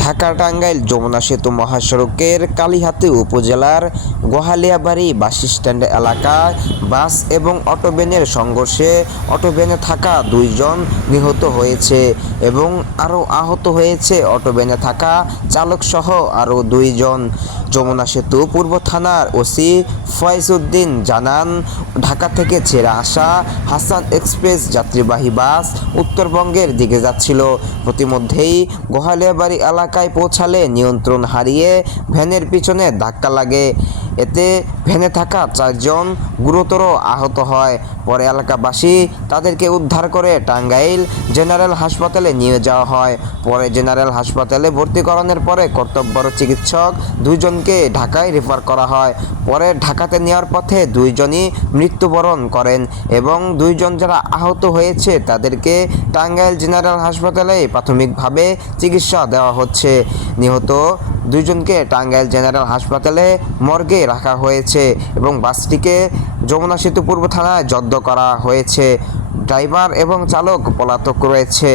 ঢাকা টাঙ্গাইল যমুনা সেতু মহাসড়কের কালিহাতী উপজেলার গোহালিয়াবাড়ি বাসস্ট্যান্ড এলাকায় বাস এবং অটোভ্যানের সংঘর্ষে অটোভ্যানে থাকা 2 জন নিহত হয়েছে এবং আরও আহত হয়েছে অটোভ্যানে থাকা চালকসহ আরও 2 জন। যমুনা সেতু পূর্ব থানার ওসি ফয়েজ উদ্দিন জানান, ঢাকা থেকে ছেড়ে আসা হাসান এক্সপ্রেস যাত্রীবাহী বাস উত্তরবঙ্গের দিকে যাচ্ছিল। প্রতিমধ্যেই গোহালিয়াবাড়ি এলাকায় পৌঁছালে নিয়ন্ত্রণ হারিয়ে ভ্যানের পিছনে ধাক্কা লাগে। এতে ভ্যানে থাকা 4 জন গুরুতর আহত হয়। পরে এলাকাবাসী তাদেরকে উদ্ধার করে টাঙ্গাইল জেনারেল হাসপাতালে নিয়ে যাওয়া হয়। পরে জেনারেল হাসপাতালে ভর্তিকরণের পরে কর্তব্যরত চিকিৎসক 2 জনকে ঢাকায় রেফার করা হয়। পরে ঢাকাতে নেওয়ার পথে 2 জনই মৃত্যুবরণ করেন এবং 2 জন যারা আহত হয়েছে তাদেরকে টাঙ্গাইল জেনারেল হাসপাতালে প্রাথমিকভাবে চিকিৎসা দেওয়া হচ্ছে। নিহত 2 জনকে টাঙ্গাইল জেনারেল হাসপাতালে মর্গে রাখা হয়েছে এবং বাসটিকে যমুনা সেতু পূর্ব থানায় জব্দ করা হয়েছে। ড্রাইভার এবং চালক পলাতক রয়েছে।